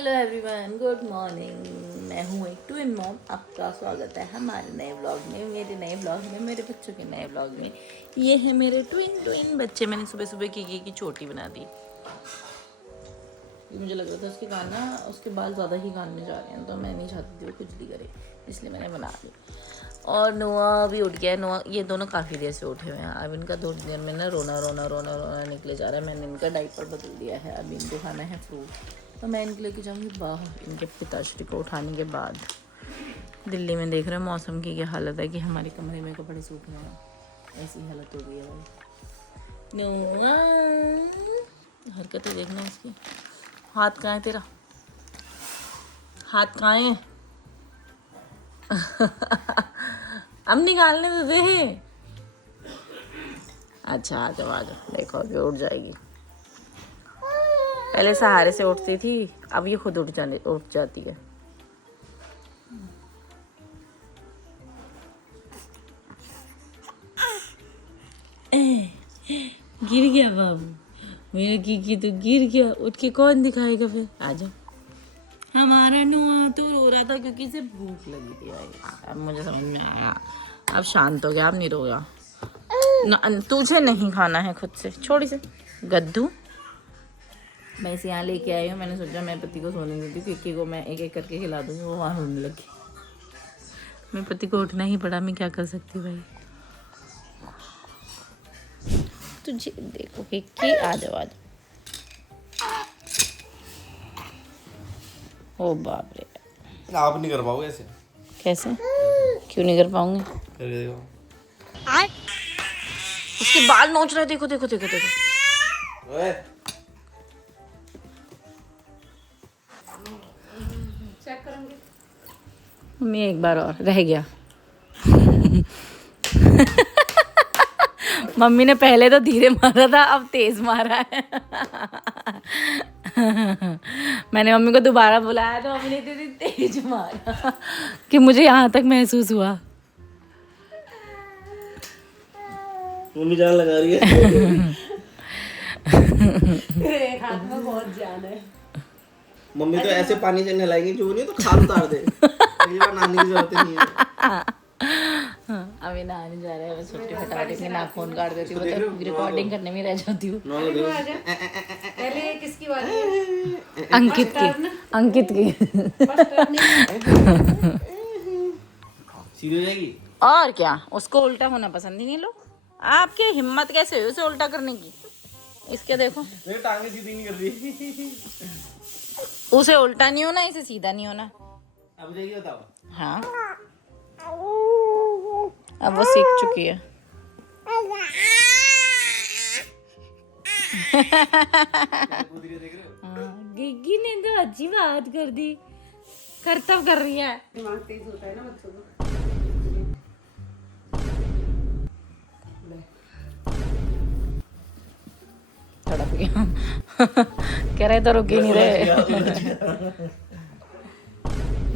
Hello everyone, good morning. मैं हूँ एक ट्विन मॉम। आपका स्वागत है हमारे नए व्लॉग में, मेरे नए व्लॉग में, मेरे बच्चों के नए व्लॉग में। ये है मेरे ट्विन बच्चे। मैंने सुबह सुबह की छोटी बना दी। मुझे लग रहा था उसके कान ना, उसके बाल ज़्यादा ही कान में जा रहे हैं, तो मैं नहीं चाहती थी वो कुछ भी करे, इसलिए मैंने बना दी। और नोआ भी उठ गया है। नोआ, ये दोनों काफ़ी देर से उठे हुए हैं। अब इनका थोड़ी देर में ना रोना निकले जा रहा है। मैंने इनका डाइपर बदल दिया है। अभी इनको खाना है फ्रूट, तो मैं इनके लेके जाऊँगी बाहर इनके पिताश्री को उठाने के बाद। दिल्ली में देख रहे हैं मौसम की क्या हालत है कि हमारे कमरे में कपड़े सूख रहे हैं। ऐसी हालत हो गई है भाई। नोआ, हरकतें देखना इसकी। हाथ कहाँ है तेरा? हाथ कहाँ है? अब निकालने तो दे। अच्छा आ जाओ। देखो अभी उठ जाएगी। पहले सहारे से उठती थी, अब ये खुद उठ जाती है। गिर गया बाबू मेरा की तो गिर गया। उठ के कौन दिखाएगा फिर? आ जाओ। हमारा नुआ तो रो रहा था क्योंकि इसे भूख लगी थी भाई। अब मुझे समझ में आया, अब शांत हो गया, अब नहीं रोया। तुझे नहीं खाना है, खुद से छोड़ इसे गद्दू। मैं इसे यहाँ लेके आई हूँ। मैंने सोचा मैं पति को सोने देती हूँ, किक्की को मैं एक एक करके खिला दूँगी, वो वहाँ रोने लगी। मैं पति को उठना ही पड़ा, मैं क्या कर सकती भाई। तुझे देखो किक्की, आ जाओ। ओ बाप रे, आप नहीं कर पाओगे ऐसे। कैसे? क्यों नहीं कर पाऊंगी? करके देखो। उसके बाल नोच रहे, देखो। ओए चेक करेंगे। मम्मी एक बार और रह गया। मम्मी ने पहले तो धीरे मारा था, अब तेज मारा है। मैंने मम्मी को दोबारा बुलाया तो मम्मी ने इतनी तेज मारा कि मुझे यहाँ तक महसूस हुआ। मम्मी जान लगा रही है। एक हाथ में बहुत जान है। मम्मी तो ऐसे पानी से नहलाएंगी जो नहीं तो खाल उतार दे। अगली बार नहाने की जरूरत नहीं है। अभी नहाने जा रहे हैं। बस छुट्टी फटाफट के नाखून काट देती हूँ, तो रिकॉर्डिंग करने में रह जाती हूँ। पहले किसकी बारी है? अंकित की सीधी हो जाएगी। और क्या, उसको उल्टा होना पसंद ही नहीं। लो, आपकी हिम्मत कैसे हुई उसे उल्टा करने की? इसके देखो, मेरी टांगे सीधी नहीं कर रही। उसे उल्टा नहीं होना, इसे सीधा नहीं होना। अब जाएगी, बताओ। हाँ, अब वो सीख चुकी है। गिग्गी ने तो अच्छी बात कर दी, करतब कर रही है। दिमाग तेज होता है ना बच्चों का। तड़प गया। कह रहे तो रुक ही नहीं रहे।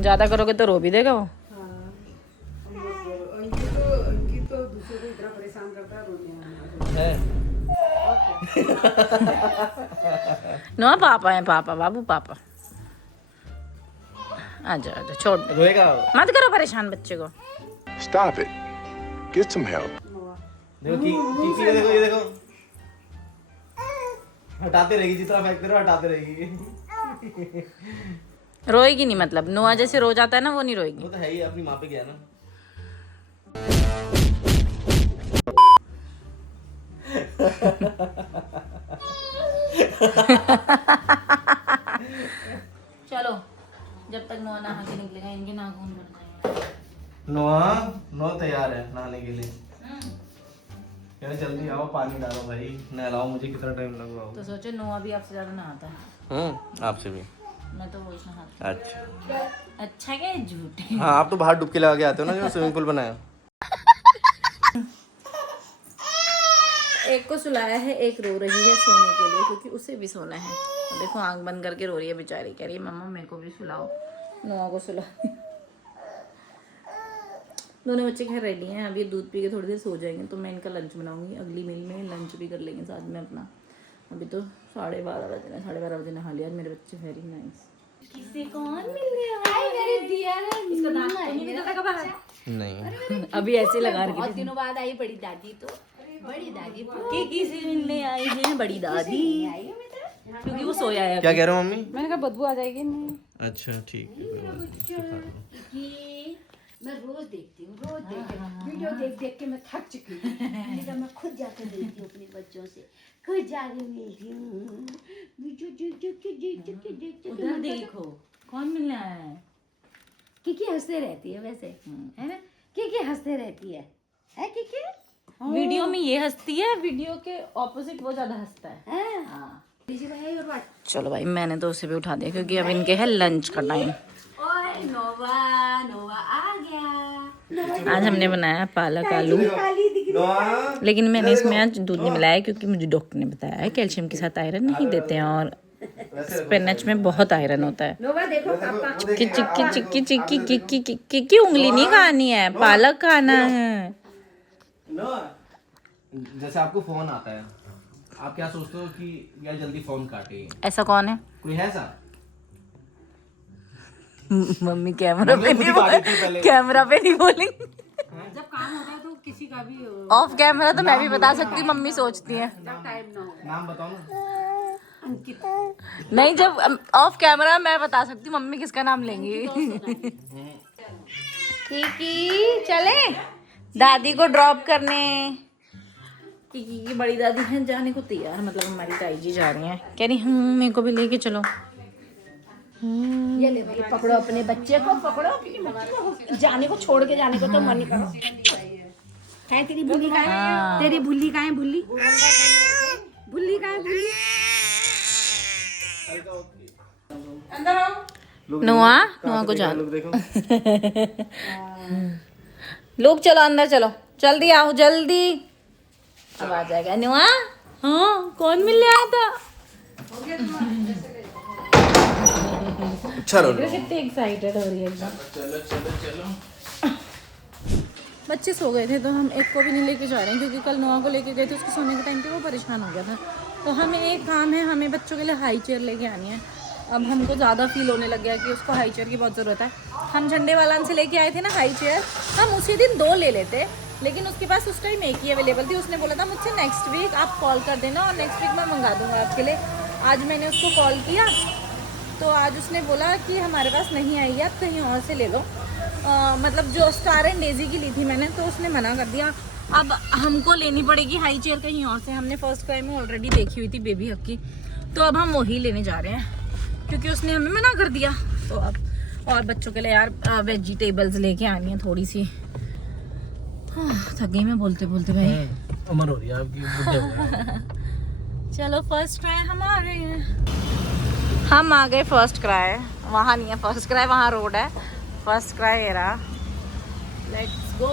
ज्यादा करोगे तो रो भी देगा वो। अंकित तो दूसरे को इतना परेशान करता है, रोने नो पापा है, पापा बाबू पापा। आजा छोड़ दे, रोएगा। मत करो परेशान बच्चे को। Stop it. Get some help. देखो की देखो, ये देखो हटाते रहेगी, जितना फेंकते रहो हटाते रहेगी। रोएगी नहीं, मतलब नोआ जैसे रो जाता है ना, वो नहीं रोएगी। वो तो है ही, अपनी माँ पे गया ना। चलो, जब तक नोआ नहा के निकलेगा इनके नाखून बन जाएंगे। नोआ तैयार है नहाने के लिए। कह रहे जल्दी आओ, पानी डालो भाई, नहलाओ मुझे, कितना टाइम लगा। तो सोचो नोआ भी आपसे ज्यादा नहाता है। आपसे भी। मैं तो वही नहाती हूँ। अच्छा क्या है? झूठे। हाँ, आप तो बाहर डुबकी लगा के आते हो ना, जो स्विमिंग पूल बनाया। एक को सुलाया है, एक रो रही है सोने के लिए, क्योंकि उसे भी सोना है। देखो आंख बंद करके रो रही है बेचारी, कह रही है मम्मा मेरे को भी सुलाओ। नोआ को सुला। दोनों बच्चे खैर रेडी हैं। अभी दूध पी के थोड़ी देर सो जाएंगे, तो मैं इनका लंच बनाऊंगी। अगली मील में लंच भी कर लेंगे साथ में अपना। अभी तो 12:30 बजे, 12:30 बजे नहा लिया। मेरे बच्चे वेरी नाइस। किसे कौन मिल रहा है? मेरी दिया ना, इसका दांत तो नहीं निकलता कब बाहर? नहीं अभी ऐसे लगा रखी बहुत दिनों बाद आई बड़ी दादी तो बड़ी दादी कि किसे मिलने आई है बड़ी दादी, क्योंकि वो सोया है। क्या कह रहे हो मम्मी? मैंने कहा बदबू आ जाएगी नहीं। अच्छा ठीक है। कि मैं रोज देखती हूँ, रोज वीडियो देख देख के मैं थक चुकी हूँ। मैंने कहा मैं खुद जाकर देखती हूँ अपने बच्चों से, खुद जाके मिलती हूँ वीडियो देख उधर देखो कौन मिलने आया है। किकी हंसते रहती है वैसे, है ना? किकी हंसते रहती है किकी? वीडियो में ये हंसती है, वीडियो के ऑपोजिट वो ज्यादा हंसता है। हाँ। Did भाई और बात? चलो भाई मैंने तो उसे भी उठा दिया क्योंकि अब इनके है लंच का टाइम। ओए नोवा, नोवा आ गया। आज हमने बनाया पालक आलू, लेकिन मैंने इसमें आज दूध नहीं मिलाया क्योंकि मुझे डॉक्टर ने बताया है कैल्शियम के साथ आयरन नहीं देते हैं और स्पिनच में बहुत आयरन होता है। नोवा देखो पापा। चिक्की चिक्की चिक्की चिक्की चिक्की चिक्की की उंगली नहीं खानी है, पालक खाना है। जैसे आपको फोन आता है, आप क्या सोचते हो कि यार जल्दी फोन काटे? ऐसा कौन है? कोई है ऐसा? मम्मी कैमरा पे खुद ही नहीं काटी थी पहले। कैमरा पे नहीं बोलेंगे, जब काम होता है तो किसी का भी ऑफ कैमरा तो मैं भी बता सकती हूँ, मम्मी सोचती है। टाइम ना हो। नाम बताओ ना। नहीं, जब ऑफ कैमरा मैं बता सकती हूँ, मम्मी किसका नाम लेंगी। किकी चले दादी को ड्रॉप करने। किकी की बड़ी दादी है जाने को तैयार, मतलब हमारी ताई जी जा रही हैं, कह रही मेरे को भी लेके चलो। ये ले भाई पकड़ो अपने बच्चे को, पकड़ो अपने बच्चे को, जाने को छोड़ के जाने को तो मन नहीं करो। है तेरी बुल्ली का है? तेरी बुल्ली का है? बुल्ली बुल्ली का है? बुल्ली नुआ नुआ को जान लोग देखो। लोग चलो अंदर चलो, जल्दी आओ जल्दी, अब आ जाएगा नुआ। हाँ कौन मिलने आया था? चलो कितनी एक्साइटेड हो रही है एकदम। चलो चलो चलो। बच्चे सो गए थे तो हम एक को भी नहीं लेके जा रहे हैं क्योंकि कल नोआ को लेके गए थे, उसके सोने के टाइम पे वो परेशान हो गया था। तो हमें एक काम है, हमें बच्चों के लिए हाई चेयर लेके आनी है। अब हमको ज़्यादा फील होने लग गया कि उसको हाई चेयर की बहुत ज़रूरत है। हम झंडे वालान से लेके आए थे ना हाई चेयर, हम उसी दिन 2 ले लेते, लेकिन उसके पास उस टाइम एक ही अवेलेबल थी। उसने बोला था मुझसे नेक्स्ट वीक आप कॉल कर देना और नेक्स्ट वीक मैं मंगा दूँगा आपके लिए। आज मैंने उसको कॉल किया तो आज उसने बोला कि हमारे पास नहीं आई है, आप कहीं और से ले लो। मतलब जो स्टार एंड डेजी की ली थी मैंने, तो उसने मना कर दिया। अब हमको लेनी पड़ेगी हाई चेयर कहीं और से। हमने फर्स्ट क्राई में ऑलरेडी देखी हुई थी बेबी हक की, तो अब हम वही लेने जा रहे हैं क्योंकि उसने हमें मना कर दिया। तो अब और बच्चों के लिए यार वेजिटेबल्स लेके आनी है थोड़ी सी। थक गई मैं बोलते बोलते भाई। उम्र हो रही है आपकी, बुढ़े हो गए। चलो फर्स्ट क्राई हम आ गए हैं, हम आ गए फर्स्ट क्राई। वहाँ नहीं है फर्स्ट क्राई, वहाँ रोड है। First cry area, let's go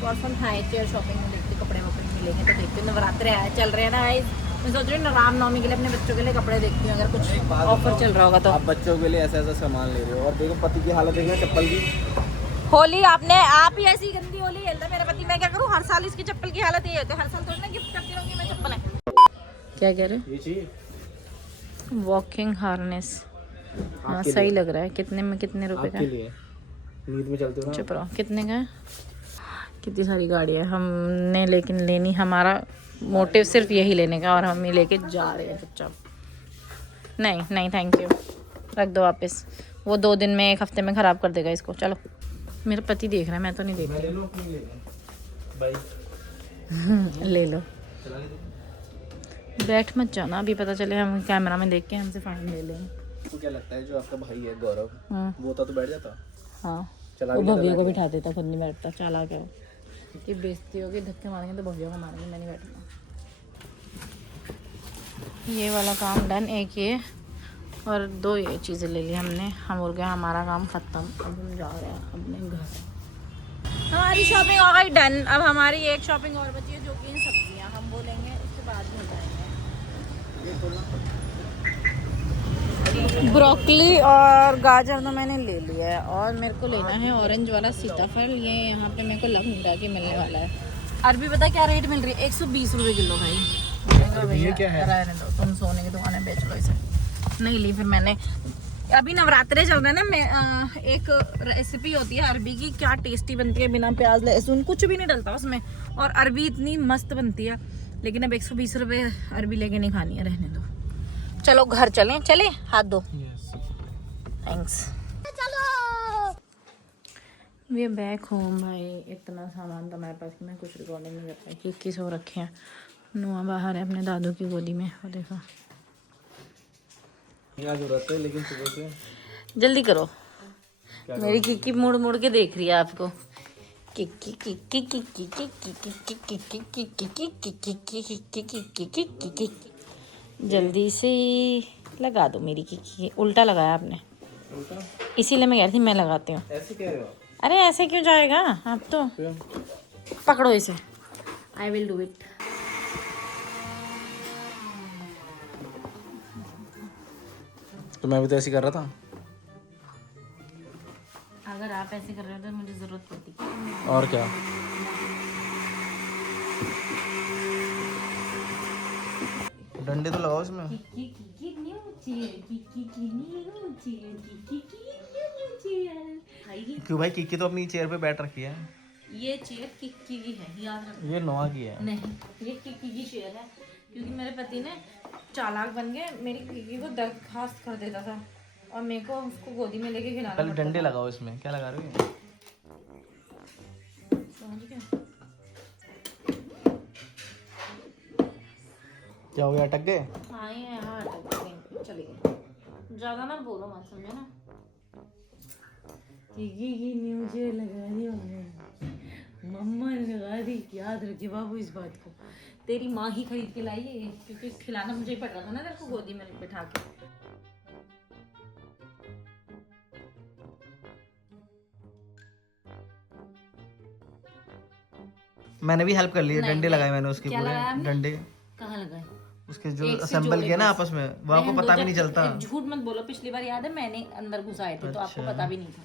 for some high chair shopping में। देखते कपड़े वपड़े मिलेंगे तो देखते। नवरात्रे आए चल रहे हैं ना गाइस, मैं सोच रही हूँ रामनवमी के लिए अपने बच्चों के लिए कपड़े देखती हूँ, अगर कुछ ऑफर चल रहा होगा तो। आप बच्चों के लिए ऐसा ऐसा सामान ले रहे हो और देखो पति की हालत देखना चप्पल की। होली आपने आप ही ऐसी गंदी होली खेलता मेरा पति, मैं क्या करूँ? हर साल इसकी चप्पल की हालत ये होती है, हर साल थोड़ी ना गिफ्ट करती रहूँगी मैं चप्पल। क्या कह रहे हो? ये चाहिए वॉकिंग हार्नेस। हाँ सही लग रहा है। कितने में, कितने रुपए का? आपके लिए नींद में चलते हो ना। चुप रहो, कितने का है? कितनी सारी गाड़ियाँ हमने, लेकिन लेनी, हमारा मोटिव सिर्फ यही लेने का और हम ही लेके जा रहे हैं चुपचाप। नहीं नहीं थैंक यू, रख दो वापस। वो 2 दिन में 1 हफ्ते में ख़राब कर देगा इसको। चलो मेरा पति देख रहा है, मैं तो नहीं देख ले रही। लो अपनी ले लो भाई, ले लो, चला के दो। बैठ मत जाना, अभी पता चले हम कैमरा में देख के हमसे फाइन ले लें। आपको क्या लगता है जो आपका भाई है गौरव, वो होता तो बैठ जाता? हाँ चला वो के भव्य को बिठा देता, खुद नहीं बैठता। चाला क्या कि बेइज्जती होगी, धक्के मारेंगे तो भव्य को मारेंगे, मैं नहीं बैठूंगा। ये वाला काम डन, एक ये और 2 ये चीज़ें ले ली हमने। हम हो गया हमारा काम ख़त्म। अब हम जा रहे हैं अपने घर। हमारी शॉपिंग हो गई डन। अब हमारी एक शॉपिंग और बची है जो कि सब्जियाँ, हम वो लेंगे उसके बाद में जाएंगे। ब्रोकली और गाजर तो मैंने ले लिया है और मेरे को लेना है ऑरेंज वाला सीताफल। ये यहाँ पे मेरे को लग नहीं रहा कि मिलने वाला है। अरबी पता क्या रेट मिल रही है? 120 रुपये किलो भाई। ये क्या है? रहने दो, तुम सोने की दुकान में बेच लो इसे। नहीं ली फिर मैंने अभी नवरात्रे चल रहे हैं ना, मैं एक रेसिपी होती है अरबी की, क्या टेस्टी बनती है, बिना प्याज लहसुन कुछ भी नहीं डलता उसमें, और अरबी इतनी मस्त बनती है। लेकिन अब 120 रुपये अरबी लेके नहीं खानी है, रहने दो। चलो घर चलें, चले हाथ दो। थैंक्स। वी बैक होम भाई। इतना सामान था मेरे पास कि मैं कुछ रिकॉर्डिंग नहीं कर पाई। 21 हो रखे हैं। नुआ बाहर है अपने दादू की गोदी में, वो देखो। क्या जरूरत है लेकिन सुबह से जल्दी करो। मेरी किक्की मुड़ मुड़ के देख रही है आपको। Kiki Kiki Kiki Kiki Kiki Kiki Kiki Kiki Kiki Kiki Kiki. जल्दी से लगा दो मेरी किक्की। उल्टा लगाया आपने, इसीलिए मैं कह रही थी मैं लगाती हूँ। ऐसे कह रहे हो? अरे ऐसे क्यों जाएगा आप तो। पकड़ो इसे। I will do it. तो मैं भी तो ऐसे कर रहा था। अगर आप ऐसे कर रहे हो तो मुझे जरूरत पड़ती। और क्या। डंडे तो लगाओ इसमें। क्यों भाई, किक्की तो अपनी चेयर पे बैठ रखी है। ये चेयर किक्की की है, याद रखना। ये नोआ की है। नहीं, ये किक्की की चेयर है, क्योंकि मेरे पति ने चालाक बन के मेरी किक्की को दरखास्त कर देता था और मेरे को उसको गोदी में लेके खिलाना पहले पड़ता डंडे था। लगाओ इसमें। क्या लगा रहे हो? समझ गए? क्या हो गया, अटक गए? हाँ ये यहाँ अटक गए, चले गए। ज्यादा ना बोलो मत, समझे ना। किक्की की न्यू चेयर लगा दी हमने, मम्मा ने लगा दी। याद रखिए बाबू इस बात को। तेरी माँ ही खरीद के लाई है, क्योंकि खिलाना मुझे ही पड़ रहा था ना तेरे को गोदी में बिठा के। मैंने भी हेल्प कर ली है। नहीं, डंडे नहीं। लगाए मैंने उसके क्या पूरे लगाया आपने? डंडे। कहाँ लगाए? उसके जो एक से असेंबल जोड़े किया ना बस। आपस में, वो आपको पता भी नहीं चलता। झूठ मत बोलो, पिछली बार याद है मैंने अंदर घुसाए थे तो आपको पता भी नहीं था।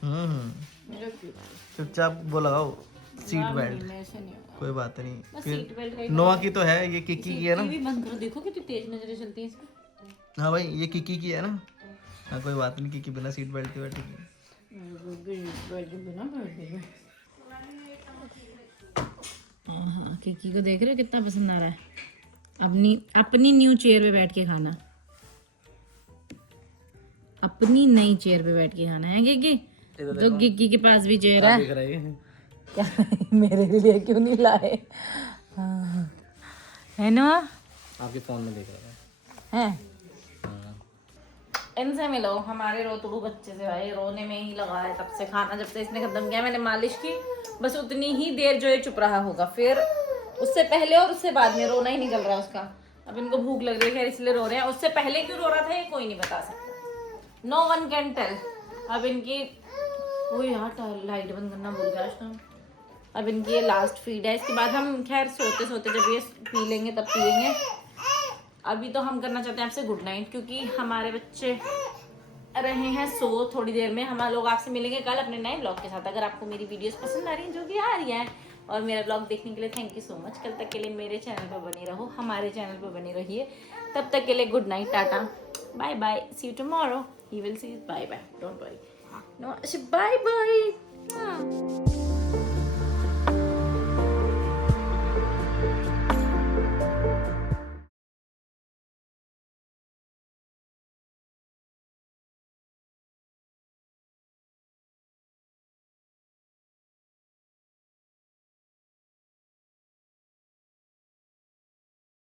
मेरा क्यों? चुपचाप वो लगाओ सीट नहीं, बेल्ट। मेरे से नहीं होगा। कोई बात नहीं। बस सीट बेल्ट का ही नोआ की तो है, ये किक्की की है ना। भी बंद करो, देखो कितनी तेज नजरें चलती हैं इसकी। हाँ भाई, ये किक्की की है ना। हाँ कोई बात नहीं, किक्की बिना सीट बेल्ट के बैठेगी। हाँ, किक्की को देख रहे हो कितना पसंद आ रहा है। अपनी अपनी न्यू चेयर पे बैठ के खाना, अपनी नई चेयर पे बैठ के खाना है गिग्गी। जो गिग्गी के पास भी चेयर है। क्या मेरे लिए क्यों नहीं लाए? हाँ। है ना, आपके फोन में देख रहा है। इनसे मिलो, हमारे रोतड़ू बच्चे से भाई, रोने में ही लगा है तब से। खाना जब से इसने खत्म किया, मैंने मालिश की, बस उतनी ही देर जो है चुप रहा होगा। फिर उससे पहले और उससे बाद में रोना ही निकल रहा है उसका। अब इनको भूख लग रही है इसलिए रो रहे हैं। उससे पहले क्यों रो रहा था ये कोई नहीं बता सकता। No one can tell. अब इनकी वो यार लाइट बंद करना भूल गया आज तो। अब इनकी ये लास्ट फीड है, इसके बाद हम खैर सोते सोते जब ये पी लेंगे तब पिएंगे। अभी तो हम करना चाहते हैं आपसे गुड नाइट, क्योंकि हमारे बच्चे रहे हैं सो। थोड़ी देर में हम लोग आपसे मिलेंगे कल अपने नए ब्लॉग के साथ। अगर आपको मेरी वीडियोस पसंद आ रही हैं, जो कि आ रही है, और मेरा ब्लॉग देखने के लिए थैंक यू सो मच। कल तक के लिए मेरे चैनल पर बने रहो, हमारे चैनल पर बने रहिए। तब तक के लिए good night, tata, bye bye, see you tomorrow. He will see, bye bye, don't worry. No, bye bye.